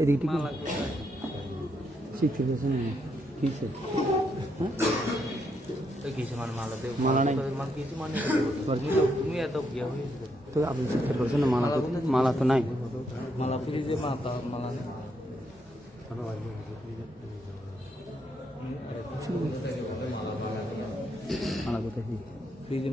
এদিকে শিখতে গেছে না কিসে কিছু মানে মালা দেব মালা নাই মানে কিছু মানে তুমি এত বিয়ে হয়েছে তো আপনি শিখতে করছেন না মালা তো নাই মালা ফ্রিজে মালা নেই মালা কোথায় ফ্রিজে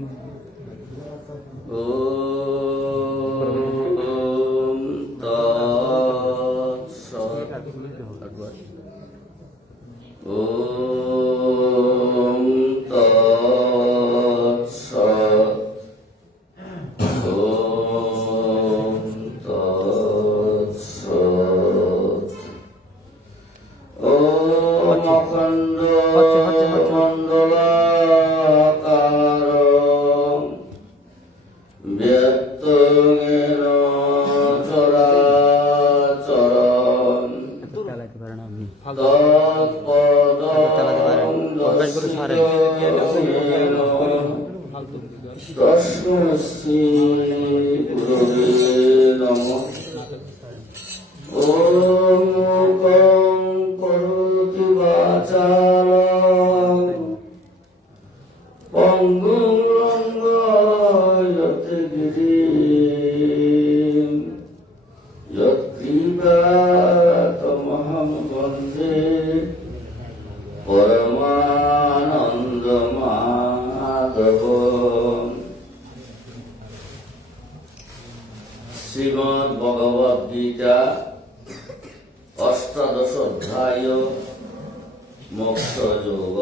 শ্রীমদ্ ভগবদ গীতা অষ্টাদশ অধ্যায় মোক্ষ যোগ।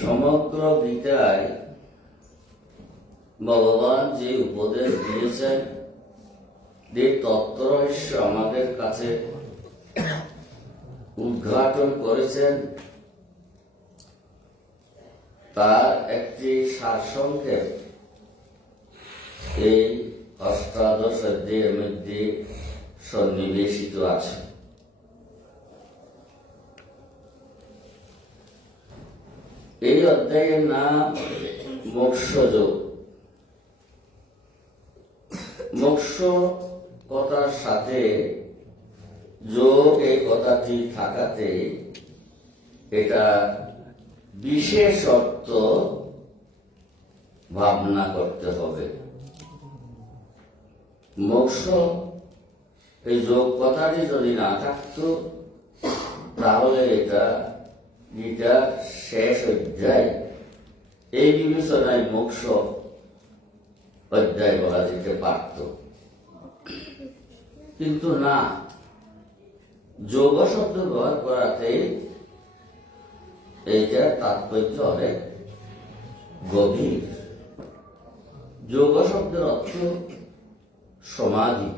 সমগ্র গীতায় ভগবান যে উপদেশ দিয়েছেন, যে তত্ত্ব রহস্য আমাদের কাছে উদ্ঘাটন করেছেন, তার একটি সারসংক্ষেপ এই অষ্টাদশ অধ্যায়ের মধ্যে সন্নিবেশিত আছে। এই অধ্যায়ের নাম মোক্ষযোগ। মোক্ষ কথার সাথে যোগ এই কথাটি থাকাতে এটা বিশেষ অর্থ ভাবনা করতে হবে। মোক্ষ এই যোগ কথাটি যদি না থাকতো তাহলে এটা গীতার শেষ অধ্যায়, এই বিবেচনায় মোক্ষ অধ্যায় বলা যেতে পারত, কিন্তু না, যোগ শব্দ ব্যবহার করাতে এইটার তাৎপর্য অনেক গভীর। যোগ শব্দের অর্থ সমাধি,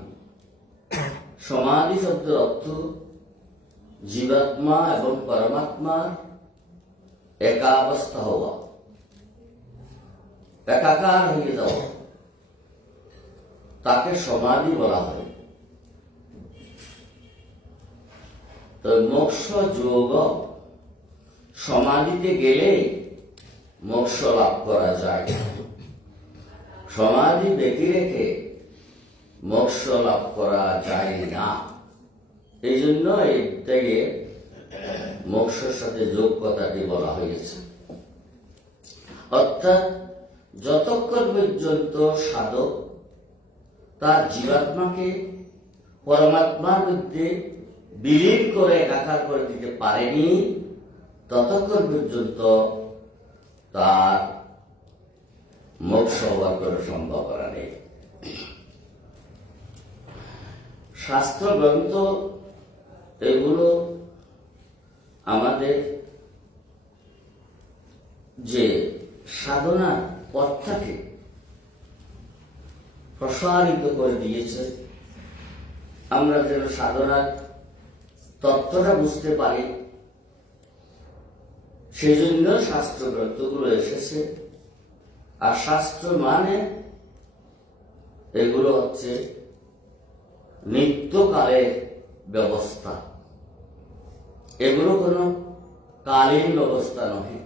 সমাধি শব্দের অর্থ জীবাত্মা এবং পরমাত্মার একাবস্থা হওয়া, একাকার হয়ে যাওয়া, তাকে সমাধি বলা হয়। তো মোক্ষ যোগ, সমাধিতে গেলে মোক্ষ লাভ করা যায়, সমাধি বেঁধে রেখে মোক্ষ লাভ করা যায় না। এই জন্য এটাকে মোক্ষের সাথে যোগ কথাটি বলা হয়েছে। অর্থাৎ যতক্ষণ পর্যন্ত সাধক তার জীবাত্মাকে পরমাত্মার মধ্যে বিলীন করে একাকার করে দিতে পারেনি, ততক্ষণ পর্যন্ত তার মোক্ষ হওয়ার কোনো সম্ভাবনা নেই। শাস্ত্র গ্রন্থ এগুলো আমাদের যে সাধনার পথটাকে প্রসারিত করে দিয়েছে, আমরা যেন সাধনার তত্ত্বটা বুঝতে পারি, সেই জন্য শাস্ত্র গ্রন্থগুলো এসেছে। আর শাস্ত্র মানে এগুলো হচ্ছে নিত্যকালের ব্যবস্থা, এগুলো কোনো কালীন ব্যবস্থা নয়।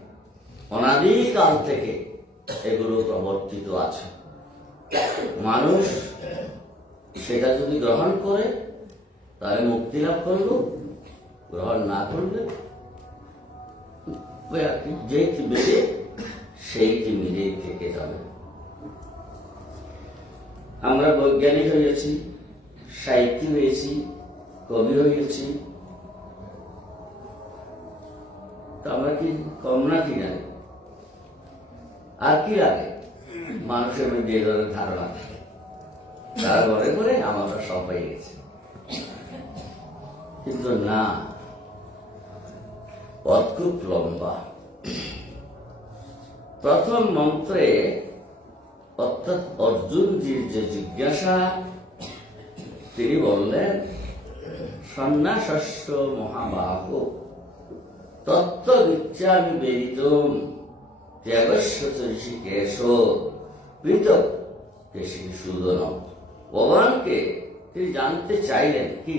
অনাদিকাল থেকে এগুলো প্রবর্তিত আছে। মানুষ সেটা যদি গ্রহণ করে তাহলে মুক্তি লাভ করল, গ্রহণ না করলে ওই আর কি, যেইটি বেড়ে সেইটি মিলেই থেকে যাবে। আমরা বৈজ্ঞানিক হয়েছি, সাহিত্যিক হয়েছি, কবি হয়েছি, তো আমরা কি কম না কি জানি? আর কি লাগে? মানুষের মধ্যে এই ধরনের ধারণা থাকে, তারা ঘরে ঘরে আমরা সব হয়ে গেছে। কিন্তু না, পথ খুব লম্বা। প্রথম মন্ত্রে অর্থাৎ অর্জুনজির যে জিজ্ঞাসা, তিনি বললেন সন্ন্যাসস্য মহাবাহ তত্ত্ববিচ্ছামি বেদিতুম ত্যাগস্য চ ঋষিকেশ পৃথক কেশিসূদন। ভগবানকে তিনি জানতে চাইলেন কি?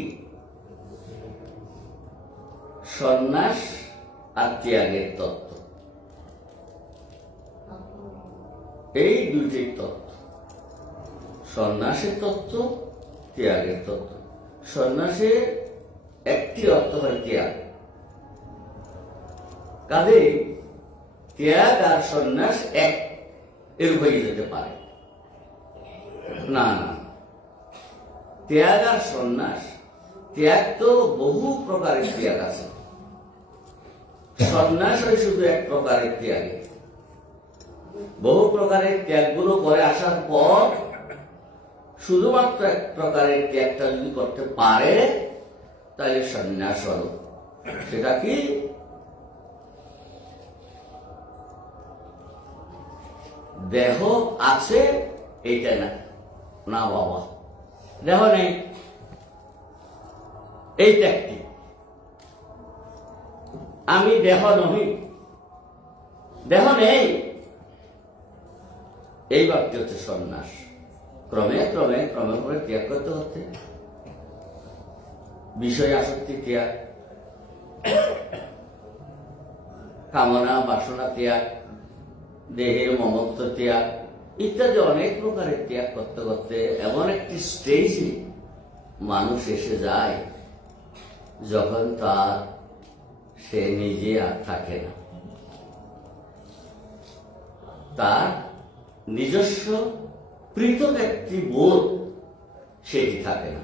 সন্ন্যাস আর ত্যাগের তত্ত্ব, এই দুইটি তত্ত্ব, সন্ন্যাসের তত্ত্ব, ত্যাগের তত্ত্ব। সন্ন্যাসের একটি অর্থ হয় ত্যাগ। কাজে ত্যাগ আর সন্ন্যাস এক এর হয়ে যেতে পারে না, না। ত্যাগ আর সন্ন্যাস, ত্যাগ তো বহু প্রকারের ত্যাগ আছে, সন্ন্যাস হয় শুধু এক প্রকারের ত্যাগ। বহু প্রকারের ত্যাগগুলো করে আসার পর শুধুমাত্র এক প্রকারের ত্যাগটা যদি করতে পারে তাহলে সন্ন্যাস হল। সেটা কি? দেহ আছে এইটা না, না বাবা, দেহ নেই, এই ত্যাগটি। আমি দেহ নহি, দেহ নেই, এই বাক্য হচ্ছে সন্ন্যাস। ক্রমে ক্রমে ক্রমে করে ত্যাগ করতে হচ্ছে। বিষয় আসক্তি ত্যাগ, কামনা বাসনা ত্যাগ, দেহের মমত্ব ত্যাগ ইত্যাদি অনেক প্রকারের ত্যাগ করতে করতে এমন একটি স্টেজে মানুষ এসে যায় যখন তার সে নিজে আর থাকে না, তার নিজস্ব পৃথক একটি বোধ সেটি থাকে না,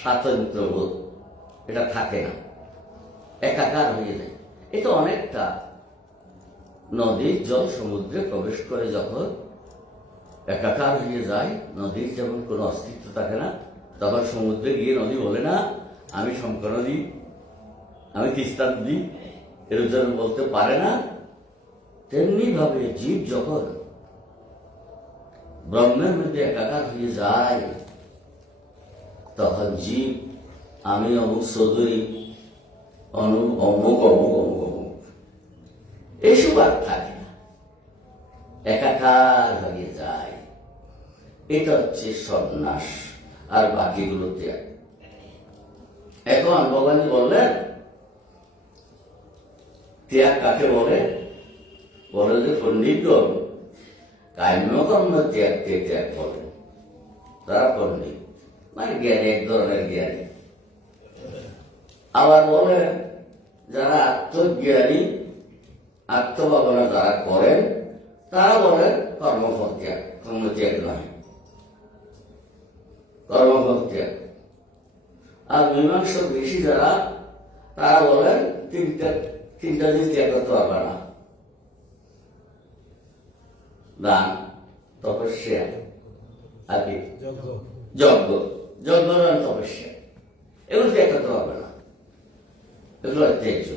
স্বাতন্ত্র বোধ এটা থাকে না, একাকার হয়ে যায়। এটা অনেকটা নদীর জল সমুদ্রে প্রবেশ করে যখন একাকার হয়ে যায়, নদীর যেমন কোনো অস্তিত্ব থাকে না, তখন সমুদ্রে গিয়ে নদী বলে না আমি শঙ্কর নদী, আমি তিস্তা নদী, এর জন্য বলতে পারে না। তেমনি ভাবে জীব যখন ব্রহ্মের মধ্যে একাকার হয়ে যায় তখন জীব আমি অমুক চৌধুরী, অমুক অমুক অমুক অমুক অমুক এইসব আর থাকে না, একাকার হয়ে যায়। এটা হচ্ছে সন্ন্যাস, আর বাকিগুলো ত্যাগ। এখন ভগবান বললেন ত্যাগ কাকে বলে? বলে যে পণ্ডিতগণ কাম্যকর্ম ত্যাগকে ত্যাগ বলে। তারা পণ্ডিত মানে জ্ঞানী, এক ধরনের জ্ঞানী। আবার বলেন যারা আত্মজ্ঞানী, আত্মভাবনা যারা করেন তারা বলেন কর্মফল ত্যাগ, কর্মত্যাগ নয়, কর্মফল ত্যাগ। আর মীমাংসক ঋষি যারা তারা বলেন তিনটা জিনিস ত্যাগ করতে পারবে না, দান, তপস্যা আর কি যজ্ঞ, যজ্ঞ তপস্যা, এগুলো ত্যাগ করতে পারবে না, এগুলো ত্যাজ্য।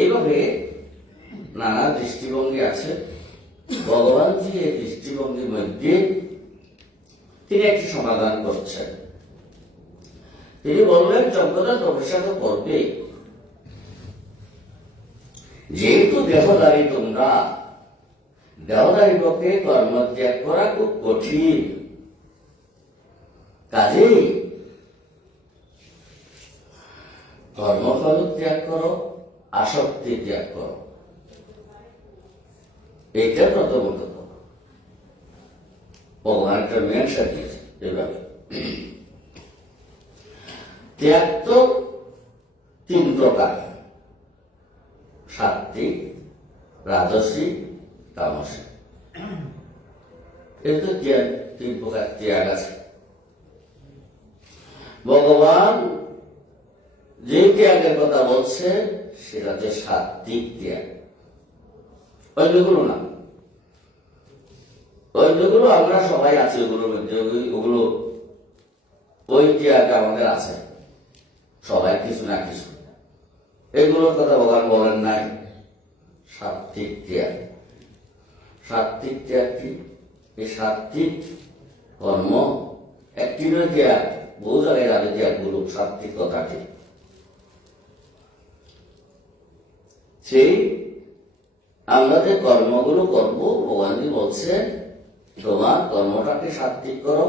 এইভাবে নানা দৃষ্টিভঙ্গি আছে। ভগবানজি এই দৃষ্টিভঙ্গির মধ্যে তিনি একটি সমাধান করছেন। তিনি বললেন যজ্ঞটা তপস্যা তো করবেই, যেহেতু দেহদারী তোমরা, দেহদারী পক্ষে কর্মত্যাগ করা খুব কঠিন, কাজেই কর্মফল ত্যাগ করো, আসক্তি ত্যাগ করো। এইটা প্রথমত ভগবান একটা মেন সাজিয়েছে এভাবে। ত্যাগ তো 3 প্রকার, সাত্বিক, রাজসিক, তামসিক। এই তো 3 প্রকার ত্যাগ আছে। ভগবান যে ত্যাগের কথা বলছে সেটা হচ্ছে সাত্বিক ত্যাগ, অন্যগুলো না। অন্যগুলো আমরা সবাই আছি, ওগুলোর মধ্যে ওগুলো ওই ত্যাগ আমাদের আছে সবাই, কিছু না কিছু। এগুলোর কথা ভগবান বলেন নাই। সাত্বিক ত্যাগ, সাত্বিক ত্যাগ কি? এই সাত্বিক কর্ম একটি নয় ত্যাগ, বহু জায়গায় আগে ত্যাগগুলো সাত্বিক কথাটি। সেই আমরা যে কর্মগুলো করবো, ভগবানজি বলছে তোমার কর্মটাকে সাত্বিক করো।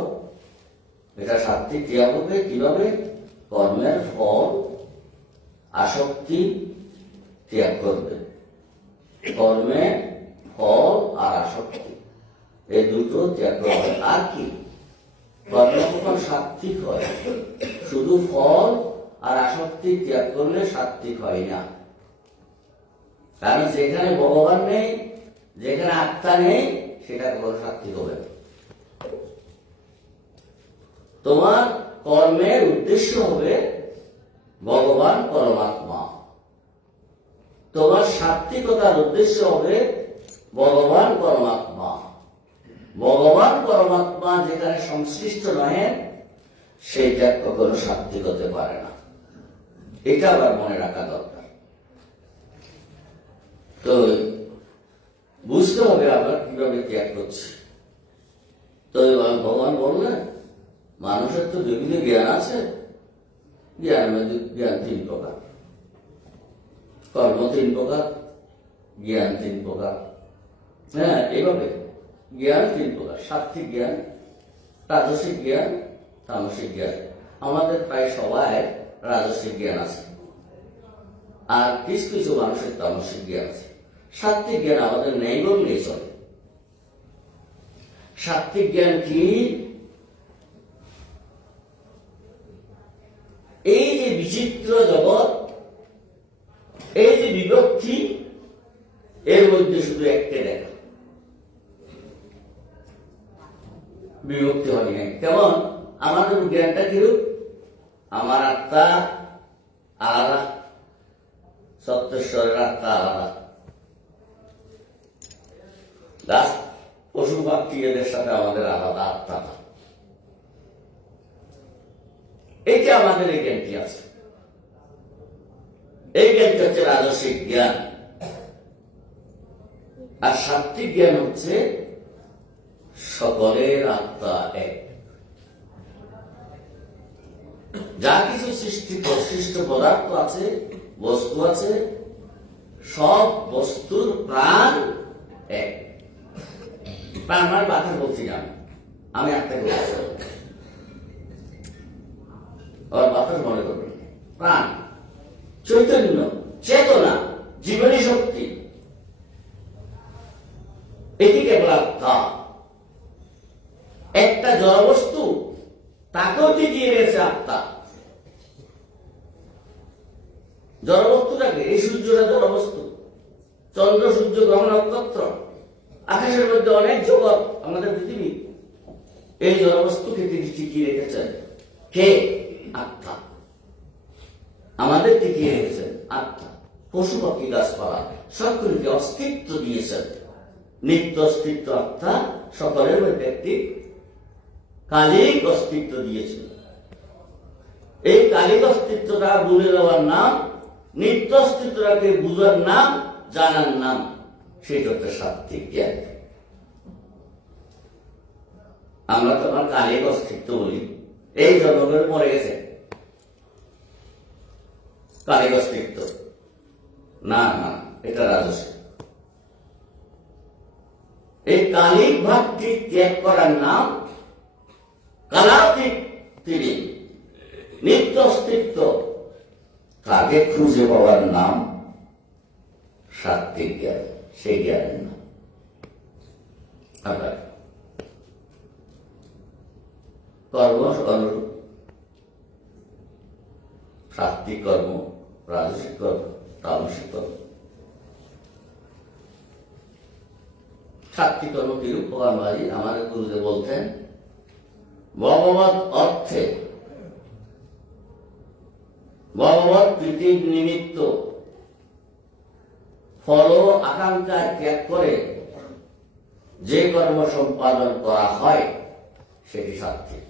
এটা সাত্বিক ত্যাগ হবে কিভাবে? কর্মের ফল আসক্তি ত্যাগ করবে। কর্মে ফল আর আসক্তি এই দুটো ত্যাগ করবে। আর কি? কর্ম কখন সাত্বিক হয়? শুধু ফল আর আসক্তি ত্যাগ করলে সাত্বিক হয় না। কারণ যেখানে ভগবান নেই, যেখানে আত্মা নেই, সেটা কখনো সাত্বিক হবে না। তোমার কর্মের উদ্দেশ্য হবে ভগবান পরমাত্মা। তোমার সাত্বিকতার উদ্দেশ্য হবে ভগবান পরমাত্মা। ভগবান পরমাত্মা যেখানে সংশ্লিষ্ট নয়, সেইটা কখনো সাত্বিক হতে পারে না। এটা আবার মনে রাখা দরকার। তো বুঝতে হবে আমরা কিভাবে ত্যাগ করছি। তো ভগবান বললেন মানুষের তো বিভিন্ন জ্ঞান আছে। জ্ঞান 3 প্রকার, কর্ম 3 প্রকার, জ্ঞান 3 প্রকার। হ্যাঁ, এইভাবে জ্ঞান 3 প্রকার, সাত্বিক জ্ঞান, রাজসিক জ্ঞান, তামসিক জ্ঞান। আমাদের প্রায় সবাই রাজসিক জ্ঞান আছে, আর কিছু কিছু মানুষের তামসিক জ্ঞান আছে। সাত্বিক জ্ঞান আমাদের নেই বললেই চলে। সাত্বিক জ্ঞান কি? এই যে বিচিত্র জগৎ, এই যে বিভক্তি, এর মধ্যে শুধু একটা দেখা, বিভক্তি হয় নাই। কেমন? আমাদের জ্ঞানটা কিরূপ? আমার আত্মা আলাদা, সত্যেশ্বরের আত্মা আলাদা। গাছ পশু পাখি এদের সাথে আমাদের আলাদা আত্মা। এই যে আমাদের এই জ্ঞানটি আছে, এই জ্ঞানটি হচ্ছে রাজসিক জ্ঞান। আর সাত্বিক জ্ঞান হচ্ছে সকলের আত্মা এক। যা কিছু সৃষ্ট পদার্থ আছে, বস্তু আছে, সব বস্তুর প্রাণ এক। প্রাণ মানে বাতাস বলছি না, আমি আত্মাকে বলছি। আর বাতাস মনে করবেন প্রাণ, চৈতন্য, চেতনা, জীবনী শক্তি, এটি কেবল আত্মা। একটা জড়বস্তু, তাকেও টিকিয়ে রয়েছে আত্মা। জড়বস্তুটাকে, এই সূর্যটা জড়বস্তু, চন্দ্র, সূর্য, গ্রহ, নক্ষত্র, আকাশের মধ্যে অনেক জগৎ, আমাদের পৃথিবী, এই জড়বস্তুকে তিনি টিকিয়ে রেখেছেন কে? আত্মা। আমাদের টিকিয়ে রেখেছেন আত্মা। পশু পাখি গাছপালা সকলকে অস্তিত্ব দিয়েছেন, নিত্য অস্তিত্ব আত্মা। সকলের মধ্যে একটি কালিক অস্তিত্ব দিয়েছেন। এই কালিক অস্তিত্বটা ভুলে যাওয়ার নাম, নিত্য অস্তিত্বটাকে বুঝার নাম, জানার নাম, সেটা হচ্ছে সাত্বিক জ্ঞান। আমরা তো আমার কালিক অস্তিত্ব বলি, এই জন্মগ্রহণ মরে গেছে কালিক অস্তিত্ব। না না, এটা রাজসিক। এই কালিক ভাবটি ত্যাগ করার নাম কালাতীত। তিনি নিত্য অস্তিত্ব, তাকে খুঁজে পাওয়ার নাম সাত্বিক জ্ঞান। সেই জ্ঞানের নাম আপনার কর্ম অনুরূপ সাত্বিক কর্ম, রাজসিক কর্ম, তামসিক কর্ম। সাত্বিক কর্ম কিরূপ? ভগবান বাজি আমাদের গুরুদেব বলতেন, ভগবত অর্থে ভগবত প্রীতির নিমিত্ত ফল আকাঙ্ক্ষা ত্যাগ করে যে কর্ম সম্পাদন করা হয় সেটি সাত্বিক।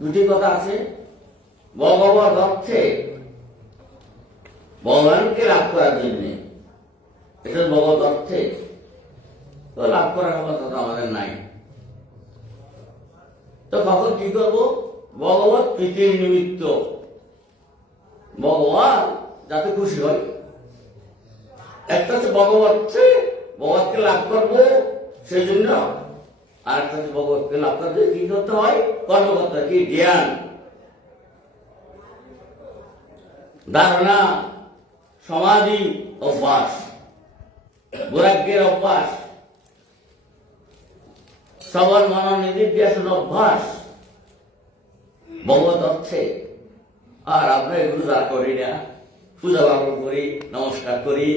দুটি কথা আছে, ভগবত অর্থে ভগবানকে লাভ করার জন্য, এটা ভগবত অর্থে তো লাভ করার কথা তো আমাদের নাই। তো কখন কি করবো? ভগবত প্রীতির নিমিত্ত, ভগবান যাতে খুশি হয়। একটা হচ্ছে ভগবতকে ভগবতকে লাভ করবো সেই জন্য, আর একটা হচ্ছে ভগবতকে লাভ করতে কি করতে হয়? কর্ম করতে হয়। কি? জ্ঞান, ধারণা, সমাধি, অভ্যাস, বৈরাগ্যের অভ্যাস, শ্রবণ মনন নিধিধ্যাসন অভ্যাস ভগবত অর্থে। আর আমরা এগুলো যা করি না, পূজা পার্বণ করি, নমস্কার করি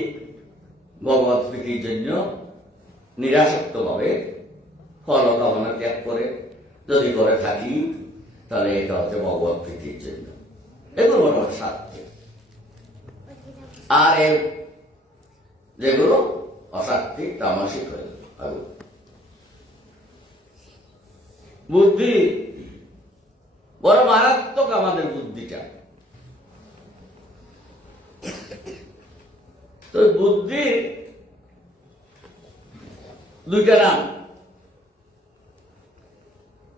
ভগবত প্রীতির জন্য, নিরাসক্ত ভাবে ফল কামনা ত্যাগ করে যদি করে থাকি, তাহলে এটা হচ্ছে ভগবত প্রীতির জন্য। এগুলো মোটামুটি সাত্বিক। আর যেগুলো অসাত্বিক, তামসিক হয়ে গেল। বুদ্ধি বড় মারাত্মক আমাদের বুদ্ধিটা। তো বুদ্ধির দুইটা নাম,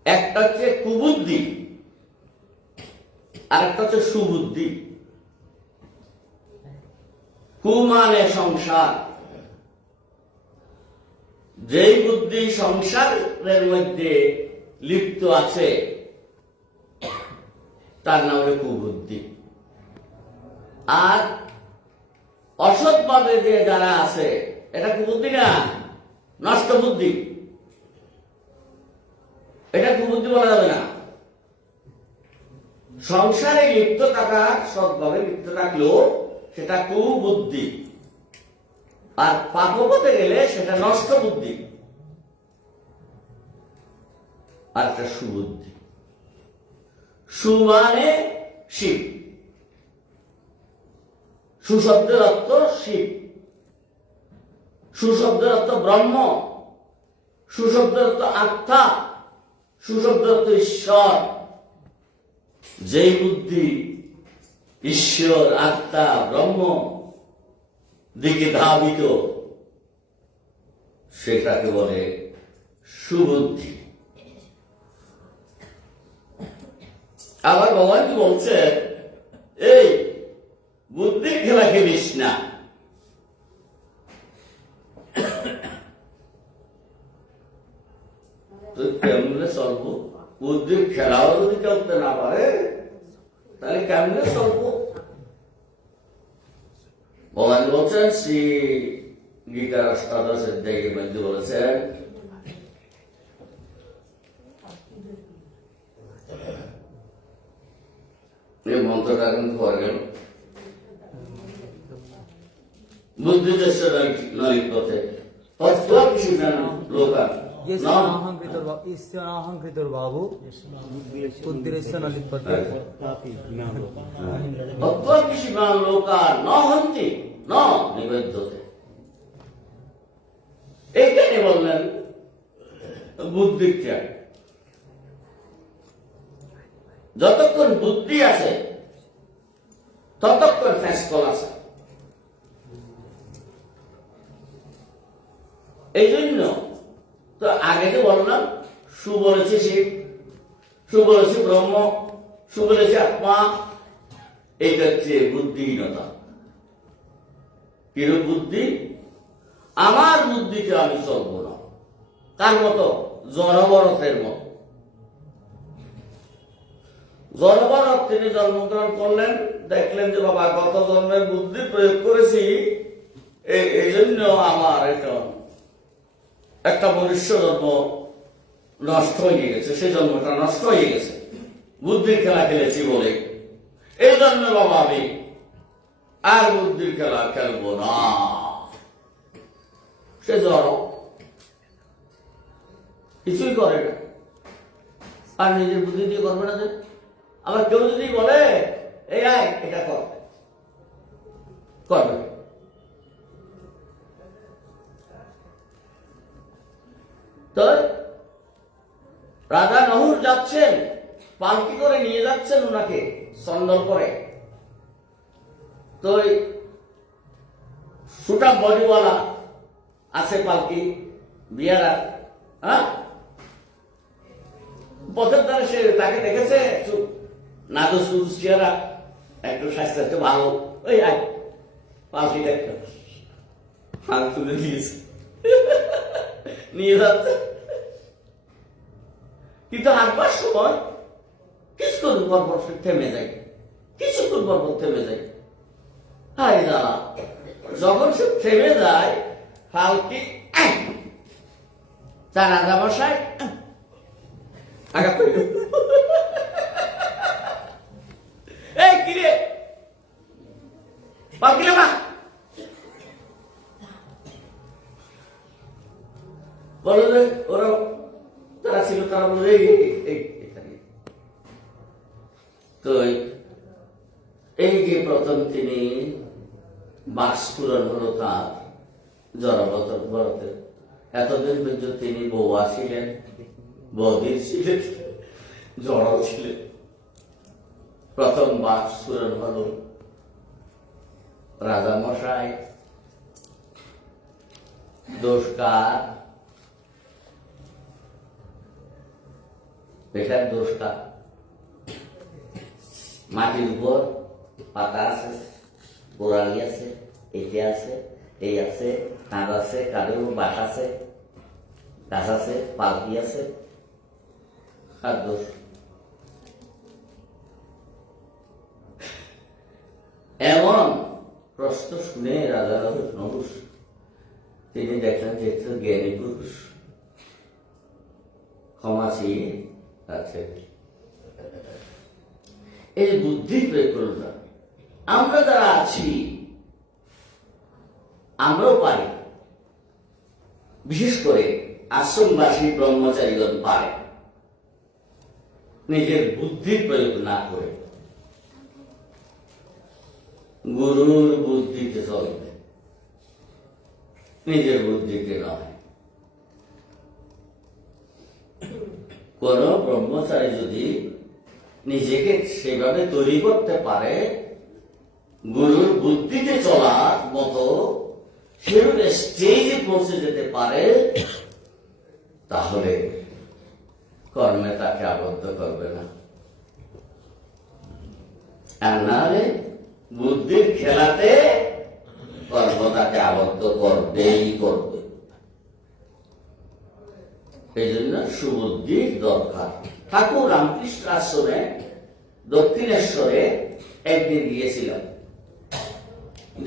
একটা হচ্ছে কুবুদ্ধি আর একটা হচ্ছে সুবুদ্ধি। কু মানে সংসার, যেই বুদ্ধি সংসারের মধ্যে লিপ্ত আছে তার নাম হলো কুবুদ্ধি। আর অসৎভাবে যে যারা আছে এটা কুবুদ্ধি না, নষ্ট বুদ্ধি। এটা কুবুদ্ধি বলা যাবে না। সংসারে লিপ্ত থাকা, সৎভাবে লিপ্ত থাকলেও সেটা কুবুদ্ধি, আর পাপপথে গেলে সেটা নষ্ট বুদ্ধি। আর একটা সুবুদ্ধি। সু মানে শিব, সুশব্দের অর্থ শিব, সুশব্দের অর্থ ব্রহ্ম, সুশব্দের অর্থ আত্মা, সুশব্দের অর্থ ঈশ্বর। যেই বুদ্ধি ঈশ্বর, আত্মা, ব্রহ্ম দিকে ধাবিত, সেটাকে বলে সুবুদ্ধি। আবার ভগবান কি বলছে, এই বুদ্ধির খেলা খেলিস না। তো কেমনে চলবো? বুদ্ধির খেলাও যদি চলতে না পারে তাহলে কেমনে চলবো? ভগবান বলছেন, শ্রী গীতার অষ্টাদশ অধ্যায়ের মধ্যে বলেছেন, এই মন্ত্রটা এখন পড়ে গেল, বুদ্ধিদস্য নলিপথে লোকা অহংকৃতর বাবু বুদ্ধিরেশ্য নলিপথে লোকা ন হন্তি ন নিবেদ্যতে। এইখানে বললেন বুদ্ধির ত্যাগ। যতক্ষণ বুদ্ধি আছে ততক্ষণ ফ্যাসকল আছে। এই জন্য তো আগে যে বললাম, সু বলেছে শিব, সু বলেছে ব্রহ্ম, সু বলেছে আত্মা। এইটা হচ্ছে বুদ্ধিহীনতা। কিরূপ বুদ্ধি? আমার বুদ্ধিতে আমি চলবো না। কার মতো? জড়বরতের মতো। জড়বরত তিনি জন্মগ্রহণ করলেন, দেখলেন যে বাবা গত জন্মের বুদ্ধি প্রয়োগ করেছি, এই জন্য আমার এটা একটা মনুষ্য জন্ম নষ্ট হয়ে গেছে, সেই জন্মটা নষ্ট হয়ে গেছে, বুদ্ধির খেলা খেলেছি বলে। এই জন্য বাবা আমি আর বুদ্ধির খেলা খেলবো না। সে জড়, কিছুই করে না, আর নিজের বুদ্ধি দিয়ে করবে না। যে আবার কেউ যদি বলে এই আয় এটা কর, করবে। তো রাজা নহুর যাচ্ছেন, পালকি করে নিয়ে যাচ্ছেন ওনাকে সন্ডল করে। তো সুটা বডিওয়ালা আছে পালকি বিয়ারা, হ্যাঁ, পথের দ্বারা সে তাকে দেখেছে একটু নাদুস কুদুস চেহারা, একটু স্বাস্থ্য একটু ভালো, ওই আয় পালকিটা একটা হাত তুলে দিয়েছে, নিয়ে যাচ্ছে। কিন্তু হাঁটবার সময় কিছুক্ষণ পর সে থেমে যায়, কিছুক্ষণ পর থেমে যায়। হায় দাঁড়া, যখন সে থেমে যায়, পালকি তার রাজা মশাই আঘাত করে, এই কিরে পালকি না বলো যে ওরা তারা ছিল, তারা বলে এখানে। তো এই যে প্রথম তিনি বাক্সপূরণ হলো তার জড়বরতে, এতদিন পর্যন্ত তিনি বৌয়া ছিলেন, বৌদির ছিলেন, জড় ছিলেন। প্রথম বাক্সপূরণ হলো রাজা মশাই, দোষ কার? এটার দোষ কার? মাটির উপর পাতা আছে, গোড়ালি আছে, এতে আছে, এই আছে, কাঁধ আছে, কাঁধের উপর বাস আছে, গাছ আছে, পালকি আছে, কার দোষ? এমন প্রশ্ন শুনে রাজা নহুষ তিনি দেখলেন যে জ্ঞানী পুরুষ, ক্ষমা চেয়ে আছে। এই বুদ্ধি প্রয়োগ করল না। আমরা যারা আছি আমরাও পারি, বিশেষ করে আশ্রমবাসী ব্রহ্মচারীগণ পারে, নিজের বুদ্ধির প্রয়োগ না করে গুরুর বুদ্ধিতে চলবে, নিজের বুদ্ধিতে নয়। কোন ব্রহ্মচারী যদি নিজেকে সেভাবে তৈরি করতে পারে গুরুর বুদ্ধিতে চলার মতো, সেরকম স্টেজে পৌঁছে যেতে পারে, তাহলে কর্মে তাকে আবদ্ধ করবে না। আর নাহলে বুদ্ধির খেলাতে কর্ম তাকে আবদ্ধ করবেই করবে। এই জন্য সুবুদ্ধির দরকার। ঠাকুর রামকৃষ্ণ আশ্রমে দক্ষিণেশ্বরে একদিন গিয়েছিলাম,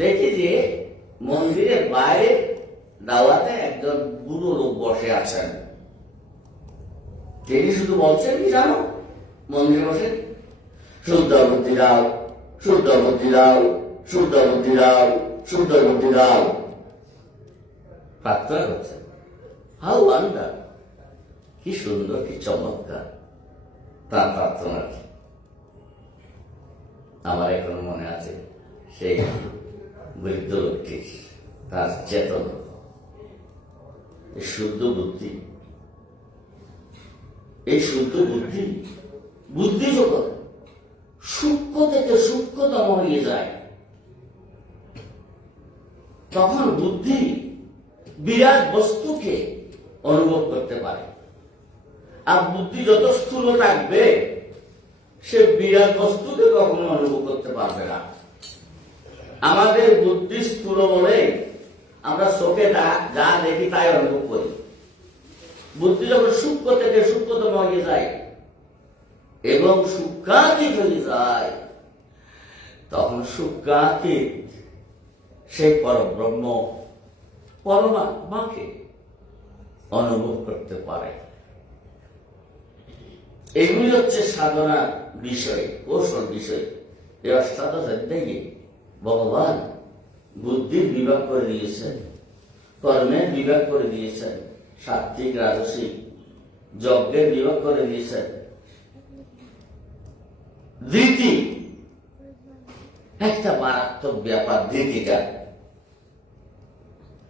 দেখি যে মন্দিরের বাইরে দাওয়াতে একজন বুড়ো লোক বসে আছেন। তিনি শুধু বলছেন কি জানো, মন্দিরে বসে শুদ্ধ বুদ্ধি দাও, শুদ্ধ বুদ্ধি দাও, শুদ্ধ বুদ্ধি দাও, শুদ্ধ বুদ্ধি দাও, প্রার্থনা করছেন। হাউ ওয়ান্ডার, কি সুন্দর, কি চমৎকার তার প্রার্থনা। আমার এখনো মনে আছে সেই বৃদ্ধ লোকটি, তার চেতনা, শুদ্ধ বুদ্ধি। এই শুদ্ধ বুদ্ধি, বুদ্ধি যখন সূক্ষ্ম থেকে সূক্ষ্মতম হয়ে যায়, তখন বুদ্ধি বিরাট বস্তুকে অনুভব করতে পারে। আর বুদ্ধি যত স্থূল থাকবে, সে বিরাট বস্তুকে কখনো অনুভব করতে পারবে না। আমাদের বুদ্ধি স্থূল বলে আমরা চোখে যা দেখি তাই অনুভব করি। বুদ্ধি যখন সূক্ষ্ম থেকে সূক্ষ্মতম হয়ে যায় এবং সূক্ষ্মাতীত হয়ে যায়, তখন সূক্ষ্মাতীত সেই পরব্রহ্ম পরমাত্মাকে অনুভব করতে পারে। এগুলি হচ্ছে সাধনা বিষয়, কৌশল বিষয়। এই অষ্টাদশ অধ্যায়ে ভগবান বুদ্ধির বিভাগ করে দিয়েছেন, কর্মের বিভাগ করে দিয়েছেন, সাত্বিক রাজসিক যজ্ঞের বিভাগ করে দিয়েছেন। ধৃতি একটা মারাত্মক ব্যাপার।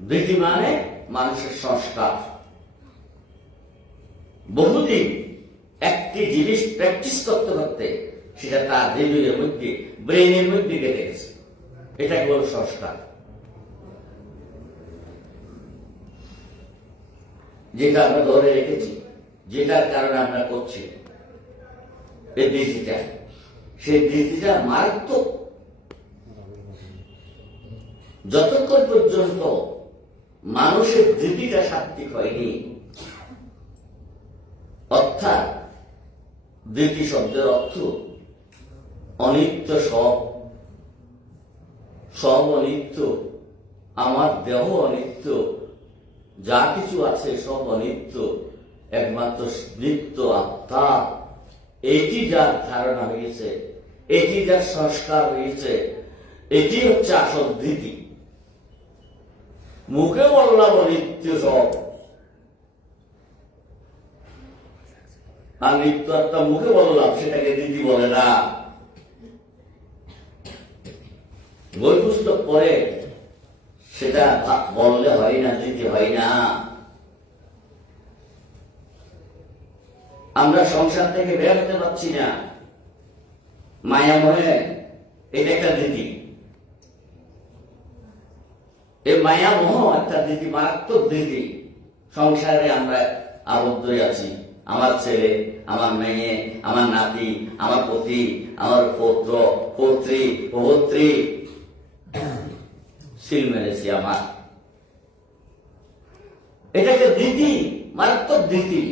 ধৃতি মানে মানুষের সংস্কার। বহুদিন একটি জিনিস প্র্যাকটিস করতে করতে সেটা তার হৃদয়ের মধ্যে, ব্রেনের মধ্যে গেঁথে গেছে। এটা কেবল সংস্কার, যেটা আমরা ধরে রেখেছি, যেটার কারণে আমরা করছি। এই ধৃতিটা, সেই ধৃতিটা মারাত্মক। যতক্ষণ পর্যন্ত মানুষের ধৃতিটা সাত্বিক হয়নি, অর্থাৎ ধৃতি শব্দের অর্থ অনিত্য, সব অনিত্য, আমার দেহ অনিত্য, যা কিছু আছে সব অনিত্য, একমাত্র নিত্য আত্মা। এটি যার ধারণা হয়েছে, এটি যার সংস্কার হয়েছে, এটি হচ্ছে আসল ধৃতি। মুখে বললাম অনিত্য সব, আর নিত্য আত্মা মুখে বললাম, সেটাকে ধৃতি বলে না। বই পুস্তক পড়ে সেটা বললে হয় না, ধৃতি হয় না। আমরা সংসার থেকে বের হতে পারছি না, মায়া মনে, এটা একটা ধৃতি। এই মায়া মোহ একটা ধৃতি, মারাত্মক ধৃতি। সংসারে আমরা আবদ্ধ আছি। আমার ছেলে, আমার মেয়ে, আমার নাতি, আমার পতি, আমার পুত্র, পৌত্রী, পৌত্রী, সিল মেরেছি আমার। এটাকে ধৃতি, মারাত্মক ধৃতি।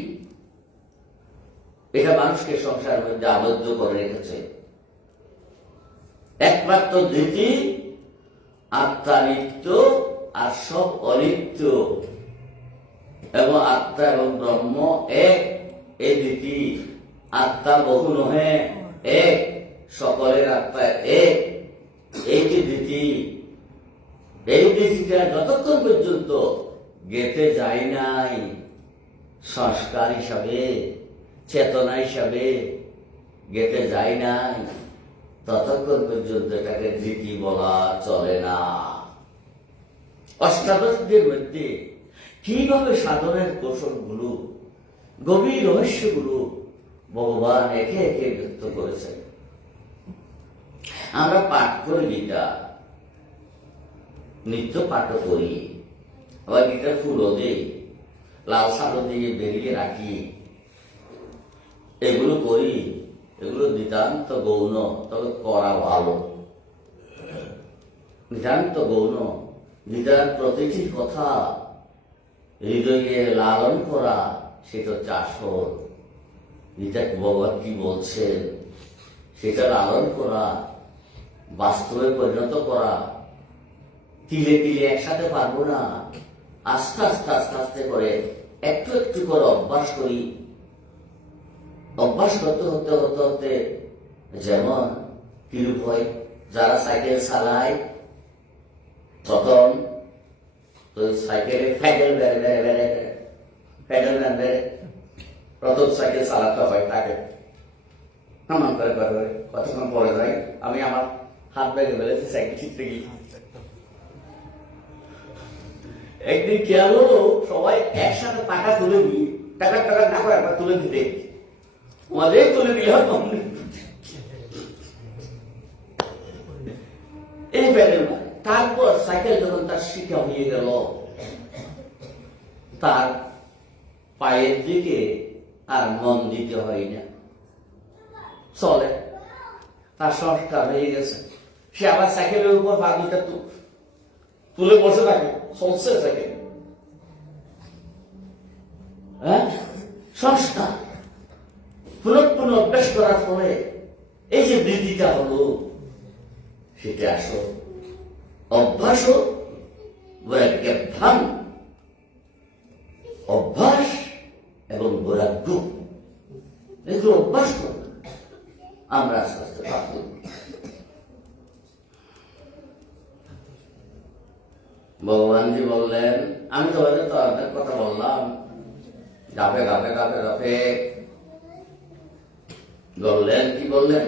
এটা মানুষকে সংসারের মধ্যে আবদ্ধ করে রেখেছে। একমাত্র ধৃতি আত্মা নিত্য আর সব অনিত্য, এবং আত্মা এবং ব্রহ্ম এক। এই ধৃতি, আত্মা বহু নহে, এক, সকলের আত্মা এক। এই যে ধৃতি, এই ধৃতিটা যতক্ষণ পর্যন্ত গেঁথে যায় নাই সংস্কার হিসাবে, চেতনা হিসাবে গেঁথে যায় নাই, ততক্ষণ পর্যন্ত এটাকে ধৃতি বলা চলে না। অষ্টাদশদের মধ্যে কিভাবে সাধনের কৌশলগুলো, গভীর রহস্যগুলো ভগবান একে একে ব্যক্ত করেছেন। আমরা পাঠ করি গীতা, নিত্য পাঠ করি, আবার গীতার ফুলও দিই, লাল সাদা দিয়ে বেরিয়ে রাখি, এগুলো করি। এগুলো নিতান্ত গৌণ, তবে করা ভালো। নিতান্ত গৌণ। গীতার প্রতিটি কথা হৃদয়ে লালন করা, সেটা হচ্ছে আসল। গীতাকে ভগবান কি বলছেন সেটা লালন করা, বাস্তবে পরিণত করা। তিলে তিলে একসাথে পারবো না, আস্তে আস্তে আস্তে আস্তে করে একটু একটু করে অভ্যাস করি। অভ্যাস করতে হতে হতে হতে, যেমন কিরূপ হয়, যারা সাইকেল চালায় প্রথম তো সাইকেলে প্যাডেল বেড়ে প্রথম সাইকেল চালাতে হয় তাকে, নামান করে কতক্ষণ পরে যাই, আমি আমার হাত ব্যাগে ফেলেছি সাইকেল শিখতে গিয়ে। একদিন খেয়াল হলো সবাই একসাথে টাকা তুলে দিই, টাকা না করে একবার তুলে দিতে, মজাই তুলে দিলাম। এই প্যাডেল। তারপর সাইকেল যখন তার শিখা হয়ে গেল, তার পায়ের দিকে আর মন দিতে হয় না, চলে, তার সংস্কার হয়ে গেছে। সে আবার সাইকেলের উপর পা দুটা তুলে বসে থাকে, চলছে সাইকেল। সংস্কার পুনঃ অভ্যাস করার ফলে এই যে বৃদ্ধিটা হলো, সেটা আসল অভ্যাস। অভ্যাস বললেন, আমি তোমাদের তো অনেক কথা বললাম, গাপে গাপে গাপে গাপে বললেন। কি বললেন?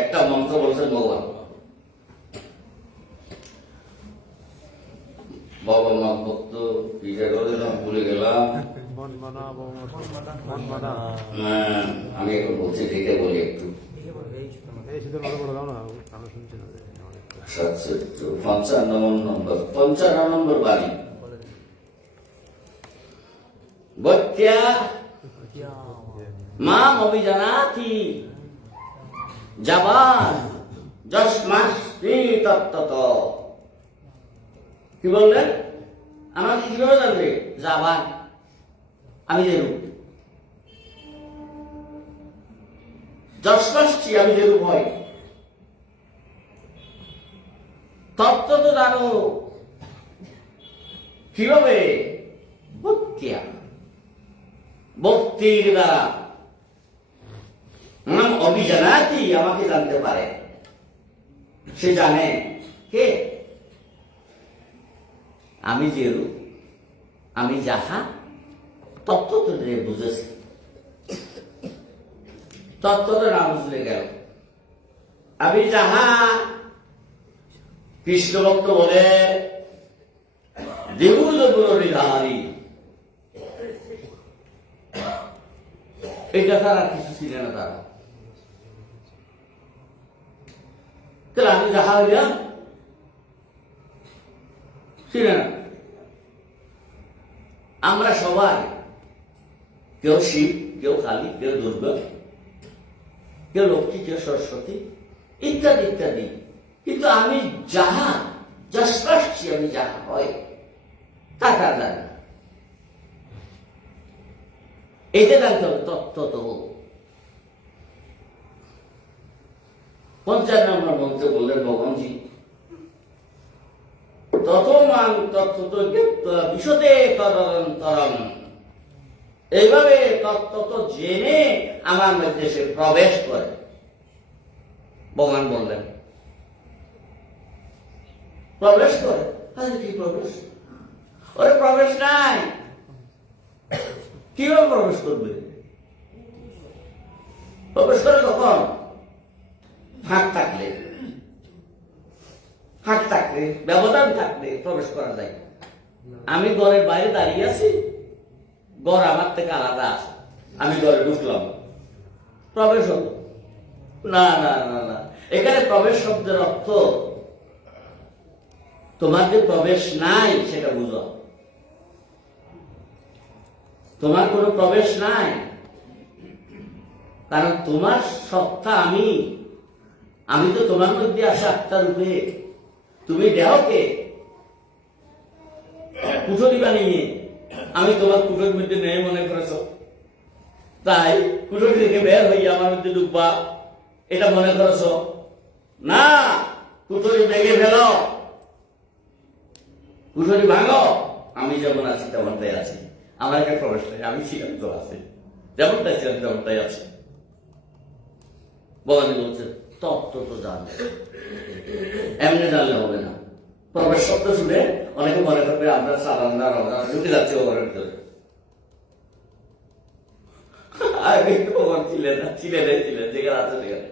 একটা মন্ত্র বলছেন ভগবান। বাবা মা ভক্ত কি ভুলে গেলাম। আমি এখন বলছি, দেখে বলি একটু। 55 নম্বর বাণী। বত্যা মাম অভিজানাতি জাবান যস্মাস্তি তত্তত। কি বললেন? আমাকে কিভাবে জানবে? জাবান, আমি যেরূপ। যস্মাস্তি, আমি যেরূপ হয়। তত্ত্ব তো জানো। কিভাবে? ভক্তিয়া, ভক্তির দ্বারা। অভিজানাতি, আমাকে জানতে পারে। সে জানে কে? আমি যেরূপ, আমি যাহা, তত্ত্ব তো বুঝেছি। তত্ত্ব তো না বুঝলে গেল। আমি যাহা, কৃষ্ণ ভক্ত বলে দেবুর নিধারি, এটা তারা কিছু ছিল না। তারা তাহলে আমি যাহা হইলাম ছিল না। আমরা সবাই, কেউ শিব, কেউ কালী, কেউ দুর্গা, কেউ লক্ষ্মী, কেউ সরস্বতী, ইত্যাদি ইত্যাদি। কিন্তু আমি যাহা, যস্পষ্টি, আমি যাহা হয় তা তার জানি না। এটা জানতে হবে। তত্ত্ব তো 55 নম্বর মন্ত্রে বললেন ভগবানজি, ততমান তত্ত্ব বিশদে তদন্তরম। এইভাবে তত্ত্ব জেনে আমার মধ্যে সে প্রবেশ করে। ভগবান বললেন প্রবেশ করে। কি প্রবেশ? ওরে প্রবেশ নাই। কিভাবে প্রবেশ করবে? প্রবেশ করে কখন? ফাঁক থাকলে, ব্যবধান থাকলে প্রবেশ করা যায়। আমি ঘরের বাইরে দাঁড়িয়ে আছি, ঘর আমার থেকে আলাদা আছে, আমি ঘরে ঢুকলাম, প্রবেশ হল না। না না না, এখানে প্রবেশ শব্দের অর্থ তোমার যে প্রবেশ নাই সেটা বুঝো। তোমার কোনো প্রবেশ নাই, কারণ তোমার সত্তা আমি তো তোমার মধ্যে আসা আত্মার রূপে। তুমি দেহকে কুঠরি বানিয়ে আমি তোমার কুঠরির মধ্যে নেই মনে করেছ, তাই কুঠরি থেকে বের হইয়া আমার মধ্যে ঢুকবা এটা মনে করেছ না। কুঠরি ভেঙে ফেল, কুঠরি ভাঙো। আমি যেমন আছি তেমনটাই আছি, আমার একটা প্রবেশ নেই। আমি ছিলাম তো আছি, যেমনটাই ছিলাম তেমনটাই আছে। ভগবান বলছে তত্ত্ব তো জানবে, এমনি জানলে হবে না। প্রবেশ শব্দ শুনে অনেকে মনে করবে আমরা সাধারণ ঢুকে যাচ্ছি ভগবানের ভিতরে। ভগবান ছিলেন না, ছিলেন যেখানে আছে সেখানে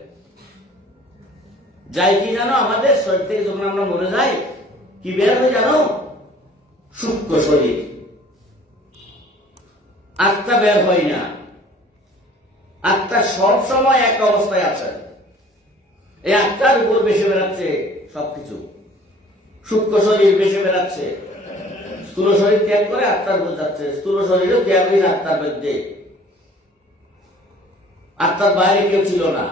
যাই। কি জানো, আমাদের শরীর থেকে যখন আমরা মরে যাই কি বের হয়ে জানো? সূক্ষ্ম শরীর, আত্মা বের হয় না। আত্মা সব সময় এক অবস্থায় আছে। এই আত্মার উপর বেশি বেড়াচ্ছে সবকিছু। সূক্ষ্ম শরীর বেশি বেড়াচ্ছে, স্থূল শরীর ত্যাগ করে আত্মার উপর যাচ্ছে। স্থূল শরীরও ত্যাগ হয়েছে আত্মার মধ্যে। আত্মার বাইরে কেউ ছিল না।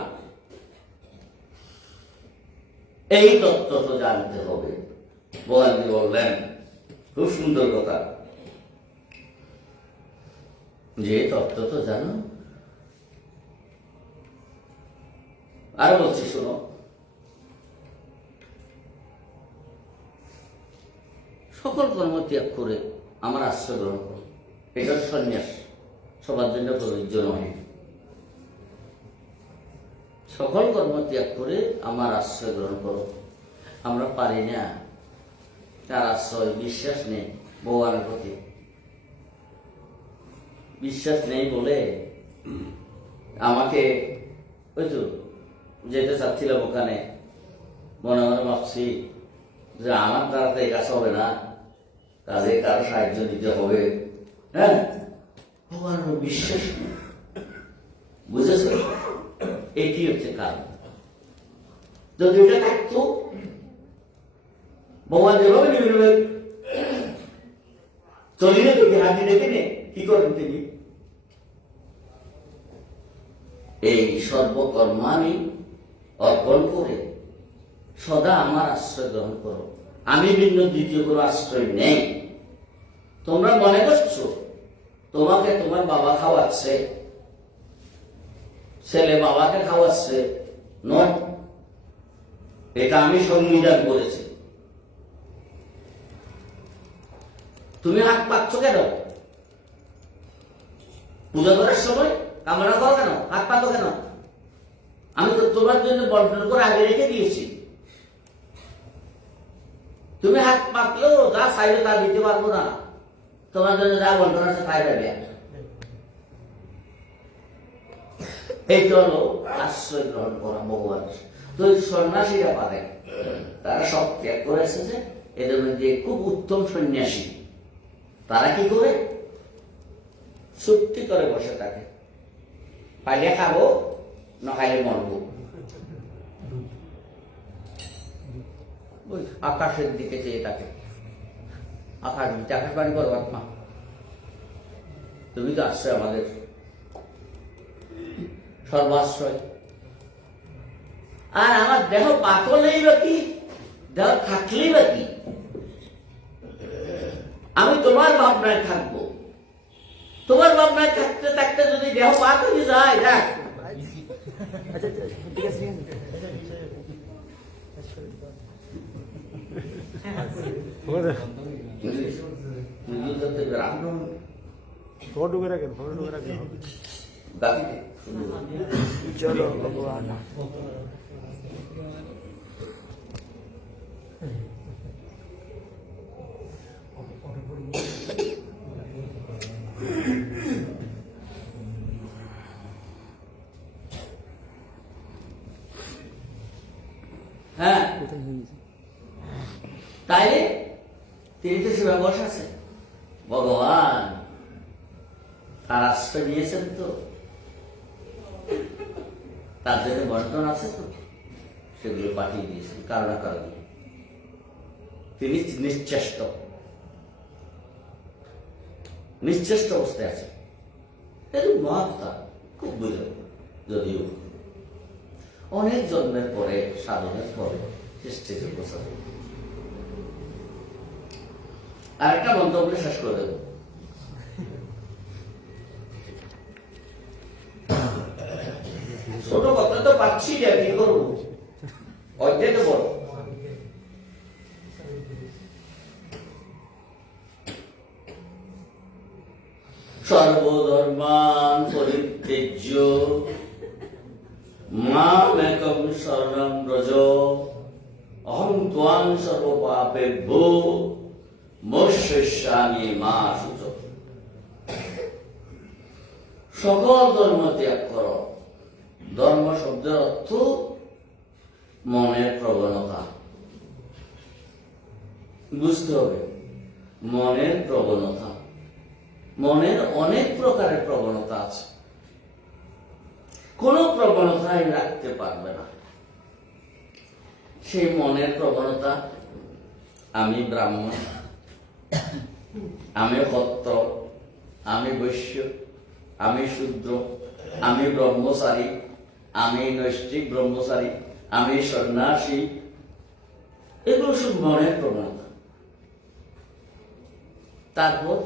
এই তত্ত্ব তো জানতে হবে। ভগবানজি বললেন খুব সুন্দর কথা, যে তত্ত্ব তো জানো। আর বলছি শোনো, সকল কর্ম ত্যাগ করে আমার আশ্রয় গ্রহণ করো। এটা সন্ন্যাস, সবার জন্য প্রযোজ্য নয়। সকল কর্ম ত্যাগ করে আমার আশ্রয় গ্রহণ করো। আমরা পারি না, তার আশ্রয় বিশ্বাস নেই। ভগবানের প্রতি বিশ্বাস নেই বলে আমাকে ওই তো যেতে চাচ্ছিলাম ওখানে, মনে মনে ভাবছি যে আমার দ্বারা তো এই কাজ হবে না, কাজে কারো সাহায্য দিতে হবে। হ্যাঁ, ভগবানের বিশ্বাস নেই, বুঝেছ? এটি হচ্ছে কারণ। যদি এটা থাকতো, ভগবান যেভাবে নিবেন চলিলে তুমি হাতি দেখে নে, কি করেন তিনি? এই সর্বকর্মানি অর্পণ করে সদা আমার আশ্রয় গ্রহণ করো, আমি ভিন্ন দ্বিতীয় কোনো আশ্রয় নেই। তোমরা মনে করছো তোমাকে তোমার বাবা খাওয়াচ্ছে, ছেলে বাবাকে খাওয়াচ্ছে, নয়, এটা আমি সংবিধান করেছি। তুমি হাত পাচ্ছ কেন? পূজা করার সময় কামনা করো কেন? হাত পাতো কেন? আমি তো তোমার জন্য বন্টন করে আগে রেখে দিয়েছি। তুমি হাত পাতলেও যা চাইবে তা দিতে পারবো না, তোমার জন্য যা বন্টন আছে তাই পাবে। এইটা হলো আশ্রয় গ্রহণ করা ভগবান। তো সন্ন্যাসীরা পারে, তারা সব ত্যাগ করে এসেছে, এদের মধ্যে খুব উত্তম সন্ন্যাসী। তারা কি করে? চুক্তি করে বসে থাকে, পাইলে খাবো, না খাইলে মরবো। ওই আকাশের দিকে চেয়ে থাকে, আকাশ বাড়ি পরমাত্মা, তুমি তো আশ্রয় আমাদের সর্বাশ্রয়। আর আমার দেহ পাতলেই বা কি, দেহ থাকলেই বা কি, আমি তোমার ভাবনায় থাকবো। তোমার ভাবনায় থাকতে থাকতে যদি দেহ পাত হয়ে যায়, দেখ চলো ভগবান। হ্যাঁ, তাইলে তিনি তো সেবা বসাছে, ভগবান তার আশ্রয় নিয়েছেন, তো তার জন্য বন্টন আছে, তো সেগুলো পাঠিয়ে দিয়েছেন কারণ কারণে। তিনি নিশ্চেষ্ট অবস্থায় আছে। এরকম মহাত্মা খুব বুঝল, যদিও অনেক জন্মের পরে, সাধনের পরে স্টেজে পৌঁছাবে। আর একটা মন্তব্য শেষ করে দেব। ছোট কথা তো পাচ্ছি না, কি করবো, অর্ধেক বড়। সর্বধর্মান পরিত্যজ্য মামেকং শরণং ব্রজ, অহং ত্বাং সর্বপাপেভ্যো মোক্ষয়িষ্যামি মা শুচঃ। সকল ধর্ম ত্যাগ করো। ধর্ম শব্দের অর্থ মনের প্রবণতা, বুঝতে হবে। মনের প্রবণতা, মনের অনেক প্রকারের প্রবণতা আছে, কোন প্রবণতাই রাখতে পারবে না। সেই মনের প্রবণতা, আমি ব্রাহ্মণ, আমি ক্ষত্র, আমি বৈশ্য, আমি শূদ্র, আমি ব্রহ্মচারী, আমি নৈষ্ঠিক ব্রহ্মচারী, আমি সন্ন্যাসী, এগুলো সব মনের প্রবণতা। তারপর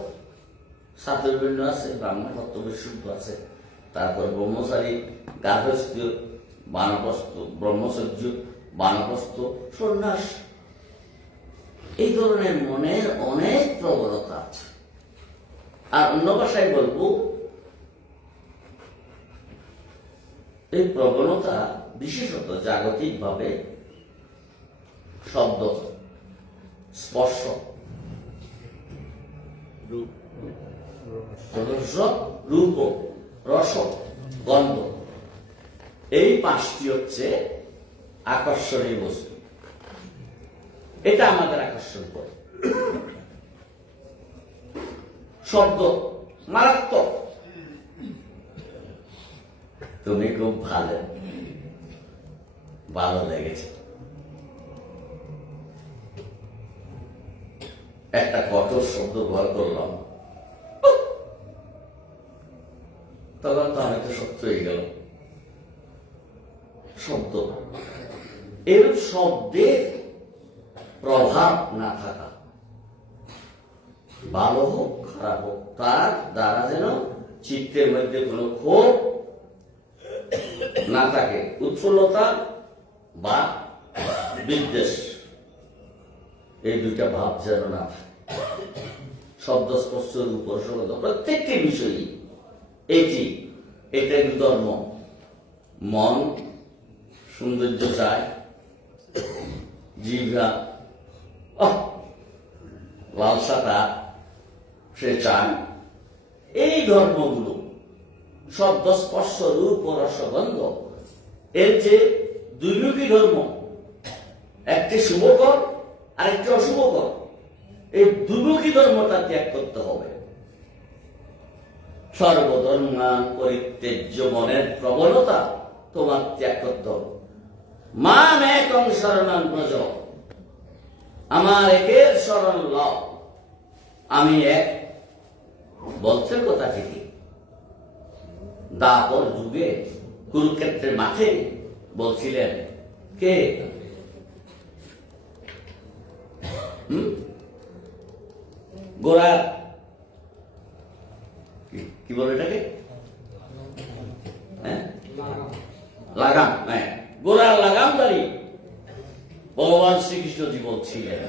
সাতর্বর্ণ আছে, ব্রাহ্মণ, ক্ষত্র, বৈশ্য আছে। তারপর ব্রহ্মচারী, গার্হস্থ্য, বানপ্রস্থ, ব্রহ্মচর্য, বানপ্রস্থ, সন্ন্যাস। এই ধরনের মনের অনেক প্রবণতা আছে। আর অন্য ভাষায় বলবো, এই প্রবণতা বিশেষত জাগতিক ভাবে শব্দ, স্পর্শ, রস, রূপ, রস, গন্ধ, এই পাঁচটি হচ্ছে আকর্ষণীয় বস্তু। এটা আমাদের আকর্ষণ করে। শব্দ মারাত্মক, তুমি খুব ভালো, ভালো লেগেছে। একটা কঠোর শব্দ ব্যবহার করলাম, তখন তো আমি তো সত্য হয়ে গেল। শব্দ, এর শব্দের প্রভাব না থাকা, ভালো হোক খারাপ হোক, তার দ্বারা যেন চিত্তের মধ্যে কোনো ক্ষোভ না থাকে, উৎফুল্লতা বা বিদ্বেষ, এই দুইটা ভাব যেন না থাকে। শব্দ, স্পর্শ, রূপ, রস, গন্ধ প্রত্যেকটি বিষয়ই এটা ধর্ম। মন সৌন্দর্য চায়, জিহ্বা লালসাটা সে চায়। এই ধর্মগুলো শব্দ, স্পর্শ, রূপ, রস, গন্ধ, এর যে দুইমুখী ধর্ম, একটি শুভকর আর একটি অশুভকর, এই দুইমুখী ধর্মটা ত্যাগ করতে হবে। সর্বধর্মান পরিত্যাজ্য মনের প্রবণতা তোমার ত্যাগ করতে হবে। মাম একং শরণং ব্রজ, আমার একের শরণ লও, আমি এক। বলছেন কথা ঠিকই। দাপর যুগে কুরুক্ষেত্রের মাঠে বলছিলেন কে? গোড়ার কি বলে এটাকে? লাগাম। হ্যাঁ, গোড়ার লাগামদারি ভগবান শ্রীকৃষ্ণজি বলছিলেন।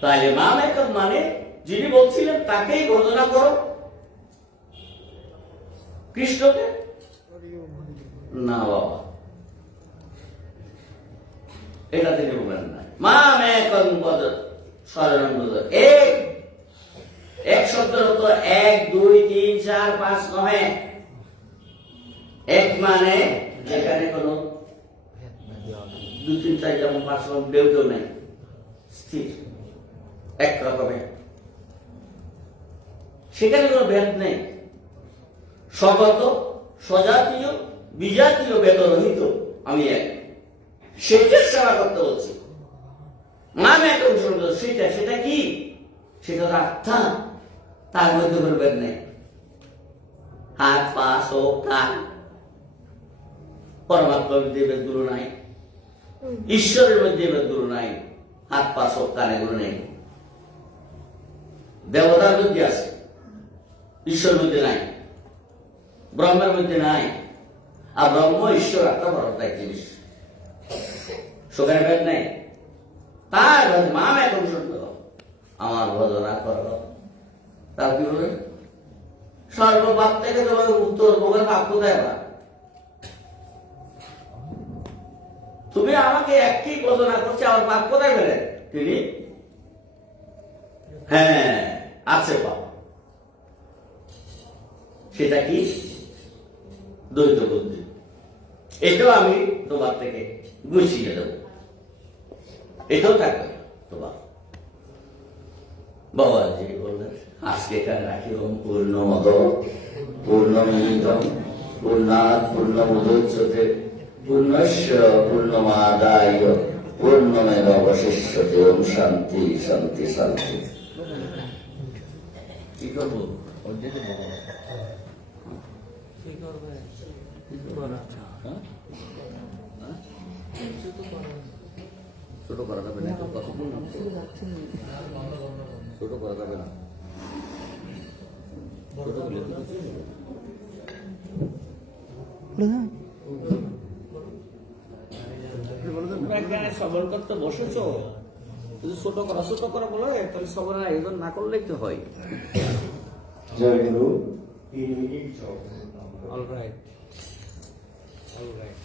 তাইলে মাম একক মানে যিনি বলছিলেন তাকেই ঘোষণা করো, কৃষ্ণকে না। বাবা, এটা তিনি বলবেন না। মাম একং ব্রজ শরণং ব্রজ। এক শব্দের অর্থ 1, 2, 3, 4, 5 নয়। এক মানে যেখানে কোনো 2, 3, 4 যেমন 5 কেউ নেই, স্থির এক রকমের, সেখানে কোনো ভেদ নেই। স্বগত, স্বজাতীয়, বিজাতীয়, ভেদরহিত, আমি এক। সেটার সেবা করতে বলছি। নাম এক অংশ, সেটা কি? সেটা আত্মা, তার মধ্যে কোনো ভেদ নেই। হাত, পা, চোখ, কান, পরমাত্মার মধ্যে ভেদগুলো নাই, ঈশ্বরের মধ্যে ভেদগুলো নাই। হাত, পা, চোখ, কান এগুলো নেই। দেবতার মধ্যে আছে, ঈশ্বরের মধ্যে নাই, ব্রহ্মের মধ্যে নাই। আর ব্রহ্ম, ঈশ্বর, আত্মা পরমাত্মা এক জিনিস, সেখানে ভেদ নেই। তার মাম এখন শুনতে আমার ভজনা কর। তার কি বলে? সর্বপাপ থেকে তোমাকে উত্তর মুখের পাপ কোথায় পাবে? তুমি আমাকে একই ভজনা করছে, আমার পাপ কোথায় ফেলে তিনি? হ্যাঁ, আছে পাপ। সেটা কি? দ্বৈত বুদ্ধি। এটাও আমি তোমার থেকে গুছিয়ে দেব, এটাও থাকবে তোমার। বাবাজি বললেন আজকে এখানে রাখি। ওম পূর্ণমদ পূর্ণমিদম পূর্ণাৎ পূর্ণমুদচ্যতে পূর্ণস্য পূর্ণমাদায় পূর্ণমেবাবশিষ্যতে। ওম শান্তি শান্তি শান্তি। কি করবো? কি করবে? কিছু করা ছোট করা যাবে না, ছোট করা যাবে না। সবল করতে বসেছ, যদি ছোট করা বলে তাহলে সবার আয়োজন না করলেই তো হয়। জয় গুরু। Alright, alright.